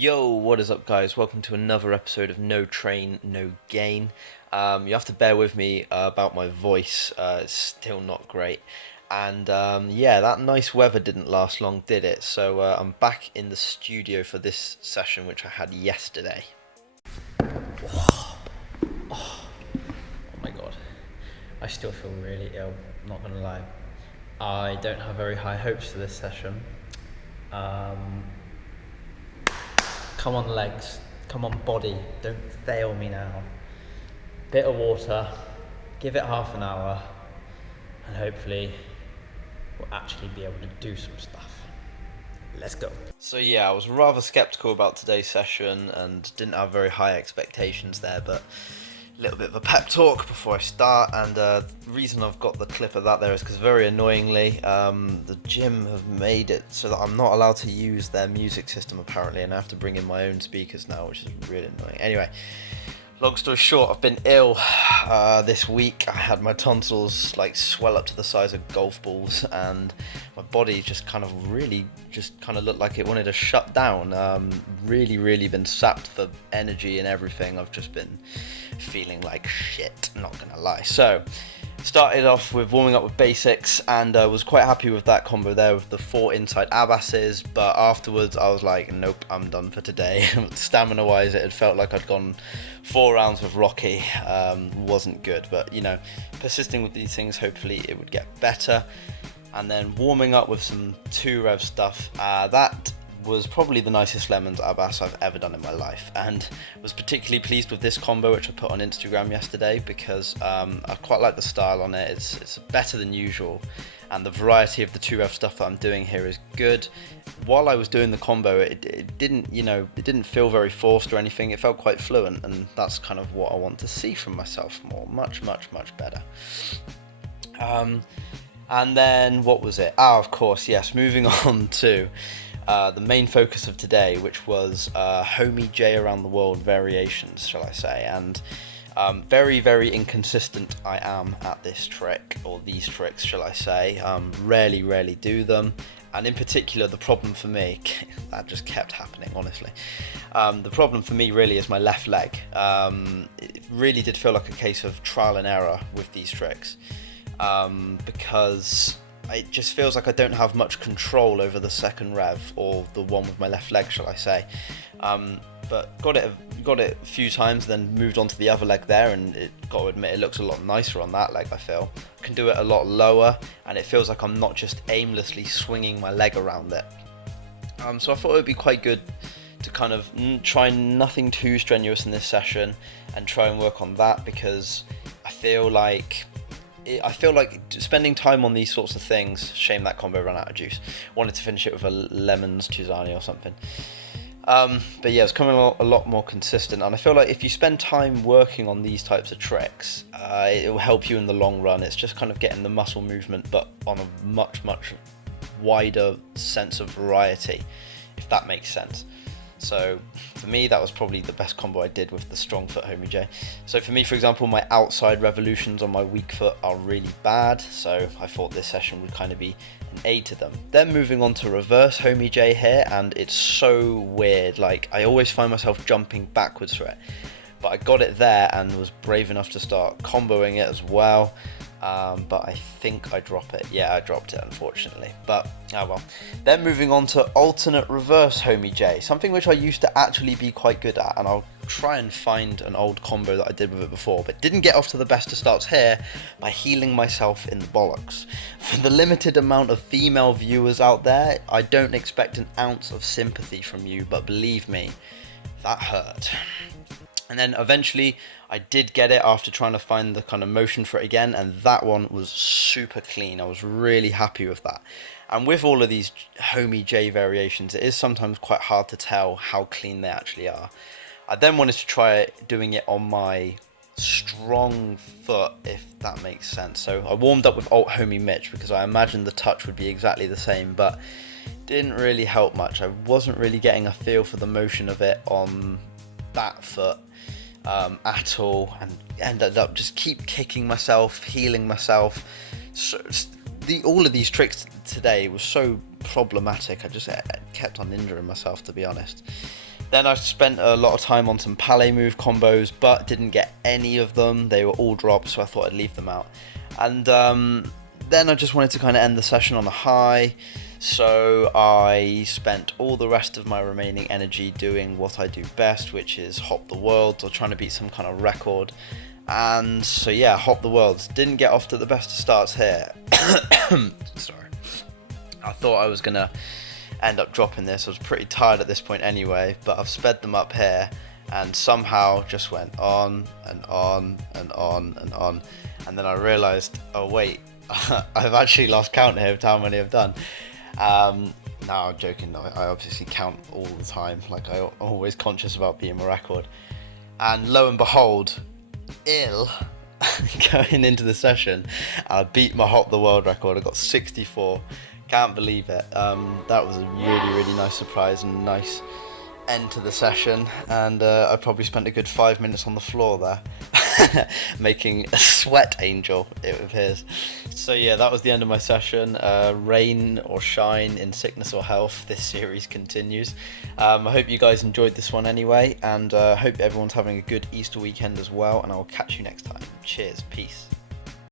Yo, what is up, guys? Welcome to another episode of No Train, No Gain. You have to bear with me about my voice, it's still not great. And yeah, that nice weather didn't last long, did it? So I'm back in the studio for this session, which I had yesterday. Oh my god, I still feel really ill, not gonna lie. I don't have very high hopes for this session. Um, Come on, legs. Come on, body. Don't fail me now. Bit of water. Give it half an hour. And hopefully we'll actually be able to do some stuff. Let's go. So yeah, I was rather skeptical about today's session and didn't have very high expectations there, but a little bit of a pep talk before I start. And the reason I've got the clip of that there is because very annoyingly, the gym have made it so that I'm not allowed to use their music system apparently, and I have to bring in my own speakers now, which is really annoying. Anyway, long story short, I've been ill this week. I had my tonsils like swell up to the size of golf balls, and my body just kind of looked like it wanted to shut down. Really been sapped for energy and everything. I've just been feeling like shit, not gonna lie. So started off with warming up with basics, and was quite happy with that combo there with the 4 inside abasses, but afterwards I was like, nope, I'm done for today. Stamina wise, it had felt like I'd gone 4 rounds with Rocky. Wasn't good, but you know, persisting with these things, hopefully it would get better. And then warming up with some 2 rev stuff, that was probably the nicest lemons abas I've ever done in my life, and was particularly pleased with this combo, which I put on Instagram yesterday, because I quite like the style on it. It's better than usual, and the variety of the 2 rev stuff that I'm doing here is good. While I was doing the combo, it didn't feel very forced or anything. It felt quite fluent, and that's kind of what I want to see from myself more. Much better. And then what was it? Of course, yes, moving on to the main focus of today, which was Homie J Around the World variations, shall I say. And very inconsistent I am at this trick, or these tricks, shall I say. Rarely do them. And in particular, the problem for me, that just kept happening, honestly. The problem for me really is my left leg. It really did feel like a case of trial and error with these tricks. Because it just feels like I don't have much control over the second rev, or the one with my left leg, shall I say. But got it a few times, then moved on to the other leg there, and got to admit, it looks a lot nicer on that leg, I feel. I can do it a lot lower, and it feels like I'm not just aimlessly swinging my leg around it. So I thought it would be quite good to kind of try nothing too strenuous in this session, and try and work on that, because I feel like spending time on these sorts of things. Shame that combo ran out of juice. Wanted to finish it with a lemons Tuzani or something. But yeah, it's coming a lot more consistent, and I feel like if you spend time working on these types of tricks, it will help you in the long run. It's just kind of getting the muscle movement, but on a much wider sense of variety, if that makes sense. So for me, that was probably the best combo I did with the strong foot Homie J. So for me, for example, my outside revolutions on my weak foot are really bad, so I thought this session would kind of be an aid to them. Then moving on to reverse Homie J here, and it's so weird. Like, I always find myself jumping backwards for it, but I got it there and was brave enough to start comboing it as well. But I think I drop it. Yeah, I dropped it, unfortunately. But, oh well. Then moving on to alternate reverse Homie J, something which I used to actually be quite good at, and I'll try and find an old combo that I did with it before, but didn't get off to the best of starts here by healing myself in the bollocks. For the limited amount of female viewers out there, I don't expect an ounce of sympathy from you, but believe me, that hurt. And then eventually I did get it after trying to find the kind of motion for it again, and that one was super clean. I was really happy with that. And with all of these Homie J variations, it is sometimes quite hard to tell how clean they actually are. I then wanted to try doing it on my strong foot, if that makes sense. So I warmed up with alt Homie Mitch, because I imagined the touch would be exactly the same, but didn't really help much. I wasn't really getting a feel for the motion of it on that foot at all, and ended up just keep kicking myself, healing myself. So all of these tricks today was so problematic. I just kept on injuring myself, to be honest. Then I spent a lot of time on some Pale move combos, but didn't get any of them. They were all dropped, so I thought I'd leave them out. And then I just wanted to kind of end the session on a high, so I spent all the rest of my remaining energy doing what I do best, which is hop the world, or trying to beat some kind of record. And so yeah, hop the worlds. Didn't get off to the best of starts here. Sorry. I thought I was gonna end up dropping this. I was pretty tired at this point anyway, but I've sped them up here and somehow just went on and on and on and on. And then I realized, oh wait, I've actually lost count here of how many I've done. No, I'm joking. I obviously count all the time. Like, I'm always conscious about beating my record. And lo and behold, going into the session, I beat my hop the world record. I got 64. Can't believe it. That was a really nice surprise and nice end to the session. And I probably spent a good 5 minutes on the floor there. Making a sweat angel, it appears. So yeah, that was the end of my session. Rain or shine, in sickness or health, this series continues. I hope you guys enjoyed this one anyway, and I hope everyone's having a good Easter weekend as well, and I'll catch you next time. Cheers, peace.